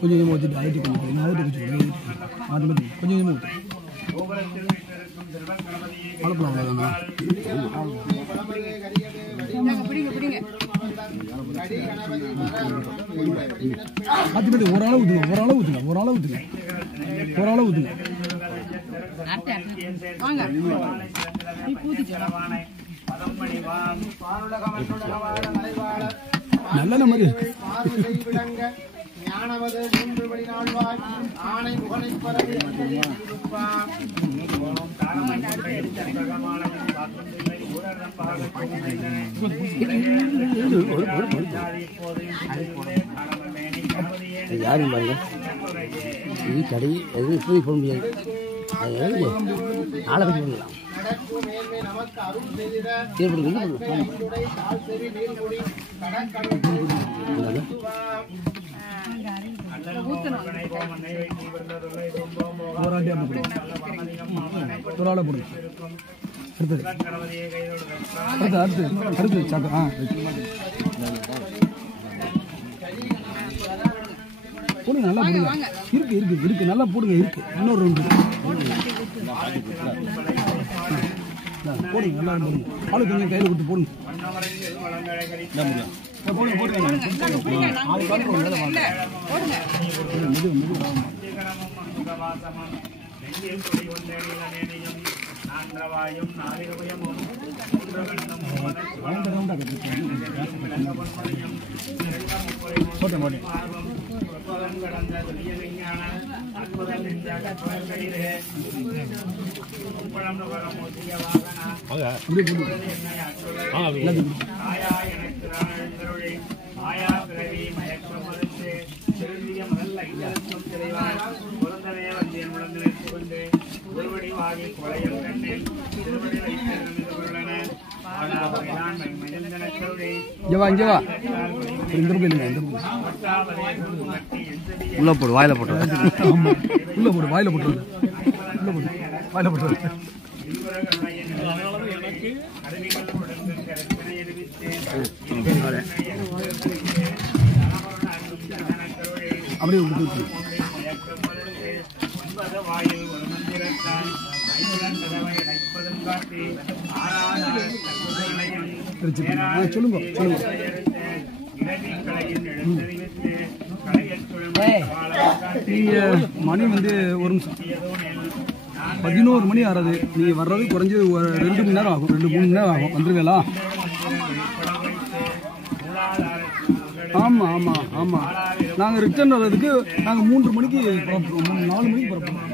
கொஞ்சம் ஊற்றிட்டு அழைச்சி கொஞ்சம் அது மாதிரி கொஞ்சம் ஊற்று அனுப்பலாம் அவ்வளோதாங்க அது மாதிரி ஒரு அளவு ஊற்றுங்க நல்ல மாதிரி ஞானவது மூன்று வழி நாள்வாய் ஆணை முகனை பரவி யாரும் பாருங்க இது கடை எதுவும் இப்போது போட முடியாது நாளை பற்றி பண்ணலாம் போடுங்க நல்லா போடுங்க இருக்கு நல்லா போடுங்க இருக்கு இன்னொரு ரெண்டு போடுங்க நல்லா போடுங்க ஆளு கொஞ்சம் கையில் கொடுத்து போடுங்க உள்ள போடு வாயில போட்டு உள்ள போடு வாயில போட்டு வாயில போட்டு அப்படியே சொல்லுங்க நீங்க மணி வந்து ஒரு நிமிஷம் 11 மணி ஆறது நீங்க வர்றது குறைஞ்சது 2 மணி நேரம் ஆகும் 2-3 மணி நேரம் ஆகும் வந்துருவீங்களா ஆமா ஆமா ஆமா நாங்க ரிட்டர்ன் வர்றதுக்கு நாங்க 3 மணிக்கு புறப்படுவோம் 4 மணிக்கு புறப்படுவோம்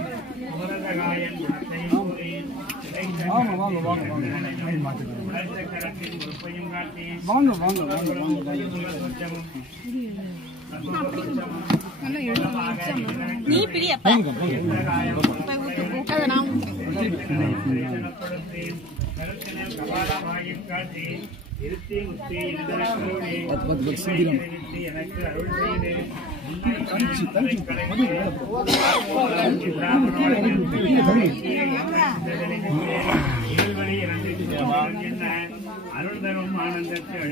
ஆமா வாங்க வாங்க வாங்க வாங்க வாங்க நீ பிரியப்பா அருள்தரும் ஆனந்தத்தை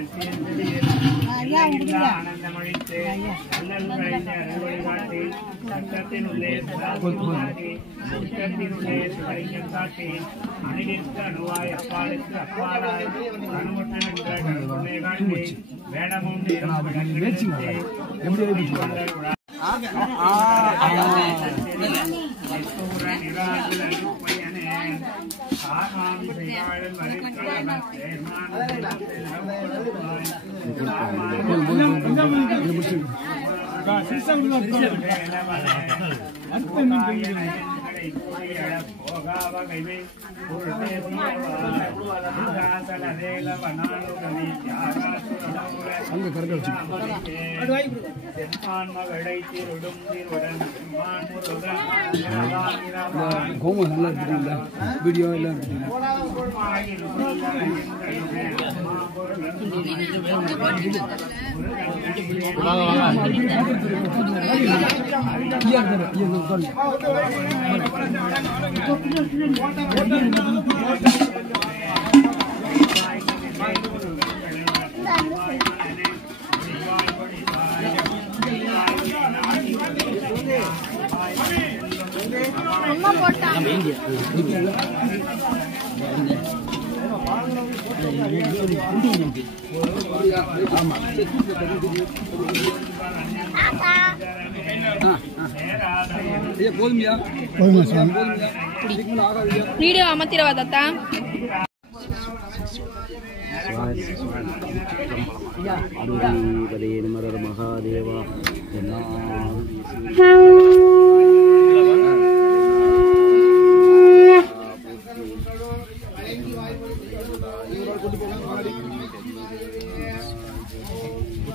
ஆனந்தமளித்து வழிகாட்டி சட்டத்தினுள்ளே சட்டத்தினுள்ளே சிவலிங்கம் காட்டி அணிலிற்கு அணுவாய் அப்பாலுக்கு அப்பாலாய் அணுமுட்டன் என்ற கடவுளை காட்டி வேடமும் கோமம் நல்லா இருக்குங்களா வீடியோ எல்லாம் இருக்குங்களா அம்மா போட்டா போதுமையா வீடியோ அமர்த்திரவா தாத்தா மகாதேவா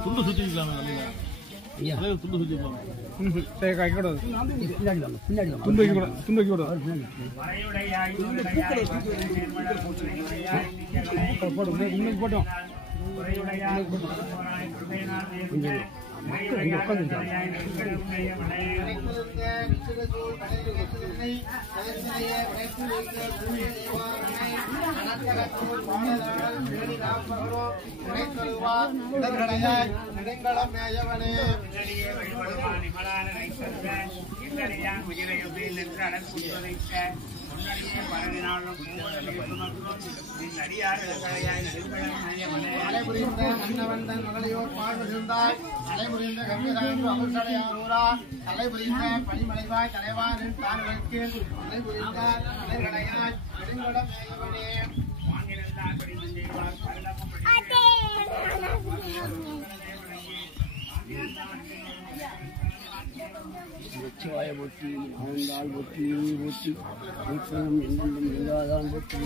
துண்டு சுத்திக்கலாம் துண்டு சுத்திக்கலாம் போட்டோம் பனிமலைவாய் தலைவாரின் தாழ்வதற்கு சிவாய போற்றி ஆழ்ந்தாள் போற்றி போற்றி உட்பயம் எங்கெங்கும் இல்லாதான் போற்றி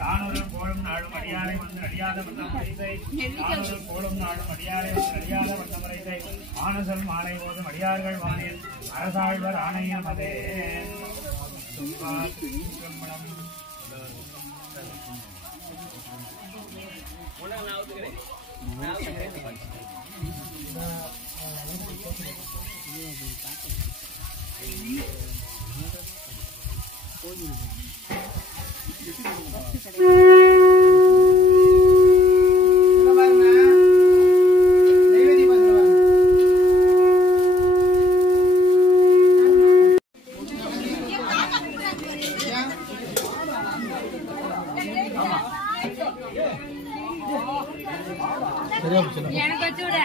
தானூரும் கோளும் நாடும் அடியாரை வந்து அடியாத வண்ணம் வரைசை தானூரும் கோளும் நாடும் அடியாரை வந்து அடியாத வண்ணம் வரைசை ஆனசல் மாலை ஓதும் அடியார்கள் வானில் அரசாழ்வர் ஆணையம் அதே எனக்கு வச்சு விட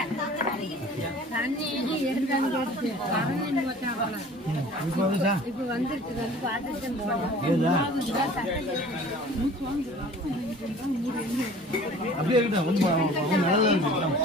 தண்ணி எடுத்தான்னு கேட்டு கரண்ட் இப்ப வந்துருச்சு வந்து பார்த்துட்டு அப்படியே இருக்கட்டும் நல்லதா இருக்கு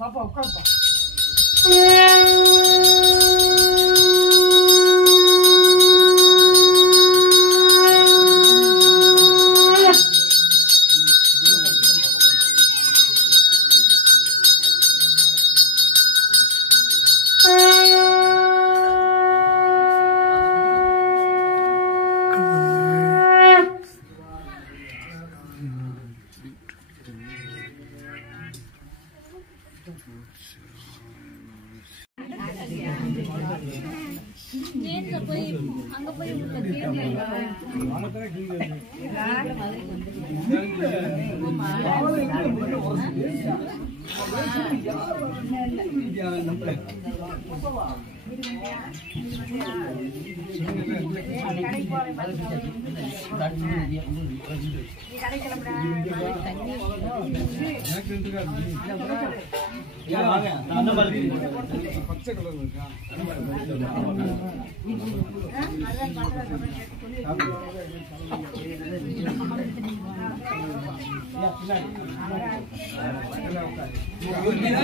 பாப்பா உட்காருப்பா அங்க போய் பச்சை கலர் இருக்கா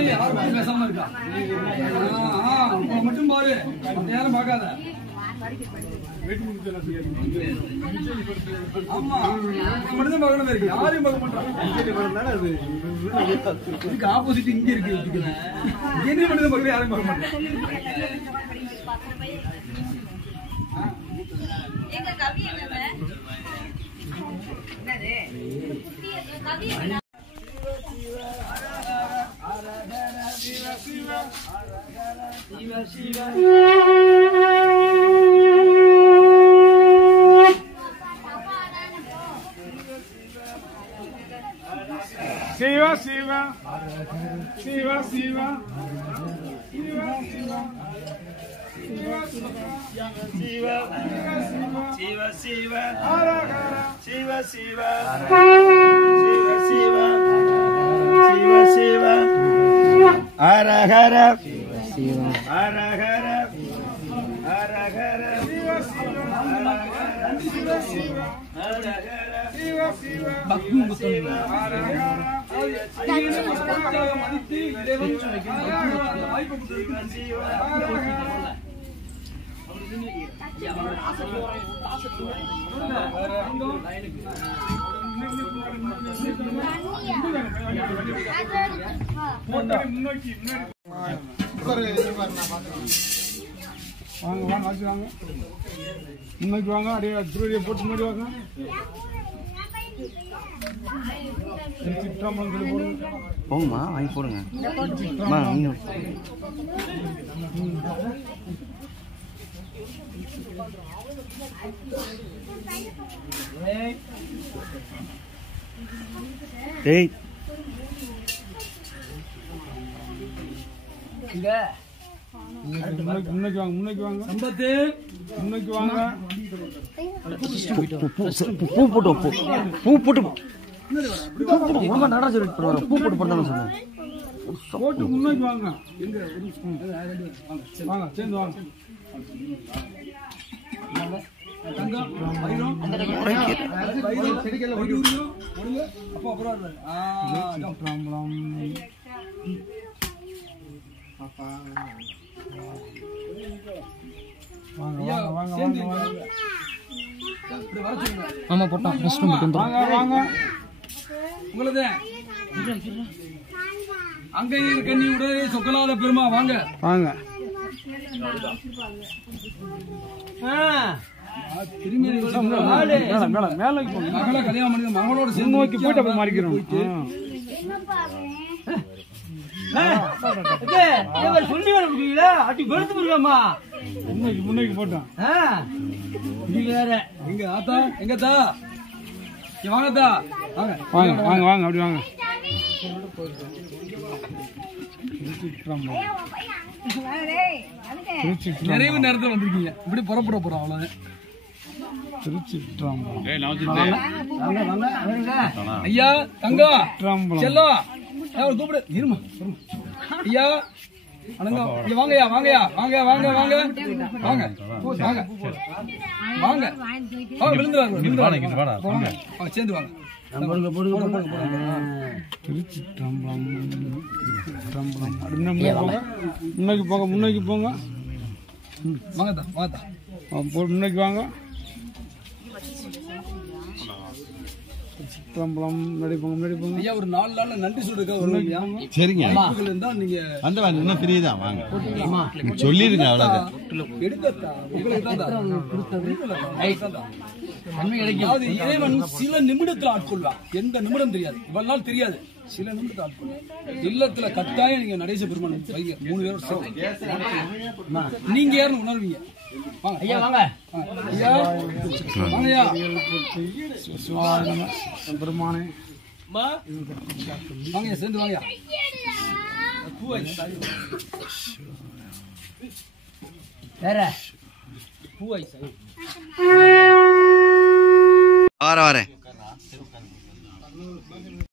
யாரும் பேசாம இருக்கா மட்டும் பாரு யாரும் பார்க்காத ஆமா மட்டும்தான் பார்க்கணும் இருக்கு யாரையும் பார்க்க மாட்டாங்க இதுக்கு ஆப்போசிட் இங்க இருக்கு என்ன மட்டும் பார்க்கல யாரையும் பார்க்க மாட்டாங்க Siva, Siva, Siva, Siva, Siva, Siva, Hara Hara, Siva, Siva, Siva, Siva, Siva, Siva, Hara Hara, Hara Hara, Hara Hara, Siva, Siva, Siva, Siva, Hara Hara, Siva, Siva, Siva, Hara Hara. மதித்து இறைவன் வாய்ப்பு வாங்க வாங்க ஆச்சு வாங்க முன்னோக்கி வாங்க அப்படியே திருவடியை போட்டு முன்னாடி வாங்க போங்கம்மா வாங்கி போடுங்க டேய் முன்னோக்கி வாங்க முன்னோக்கி வாங்க சம்பத்து முன்னோக்கி வாங்க பூ போட்டு பூ போட்டு ஒழுங்கா நடராஜர் பூ போட்டு பண்ணாலும் சொன்னேன் போட்டு முன்னோக்கி வாங்க வாங்க சேர்ந்து வாங்க அப்போ அப்புறம் ஆமா போட்டான் வாங்க வாங்க உங்களது அங்க கண்ணி உடனே சொக்கலாத பெருமா வாங்க வாங்க திரும்பி மேல போங்க மகளை கல்யாணம் பண்ணி மகளோட நோக்கி போயிட்டு அப்ப மாறிக்கிறோம் சொல்லி வரீங்களா அட்டி வெளுத்து போயிருக்காமா முன்னோக்கி முன்னோக்கி போட்டோம் நீ வேற எங்க ஆத்தா எங்கத்தா வாங்கத்தா வாங்க வாங்க வாங்க வாங்க அப்படி வாங்க நிறைவு நேரத்தில் வந்திருக்கீங்க இப்படி புறப்பட போறோம் அவ்வளவு ஐயா தங்கம் செல்லம் கூப்பிடு இருமா ஐயா அனங்க வாங்கயா வாங்கயா வாங்க வாங்க வாங்க வாங்க வாங்க வாங்க விழுந்துவாங்க சேர்ந்து வாங்க முன்னோக்கி போங்க முன்னோக்கி போங்க வாங்கத்தா வாங்கத்தா முன்னோக்கி வாங்க சிற்றம்பலம் முன்னாடி போங்க முன்னாடி போங்க ஐயா ஒரு 4 நாள்ல நன்றி சொல்றதுக்காக வருவீங்க சரிங்க இருந்தா நீங்க அந்த வாங்க இன்னும் ஃப்ரீ தான் வாங்க சொல்லிருங்க அவ்வளவுதான் எடுக்கத்தா உங்களுக்கு அதாவது இறைவன் சில நிமிடத்துல ஆட்கொள்வான் எந்த நிமிடம் தெரியாது இவ்வளவு நாள் தெரியாது சில நிமிடம் இல்லத்துல கட்டாயம் நீங்க நடேச பெருமான் வைங்க 3 பேரும் நீங்க யாருன்னு உணர்வீங்க. வாங்க ஐயா வாங்க ஐயா வாங்க ஐயா பெருமானே வாங்க சேர்ந்து வாங்க வேற வரேன்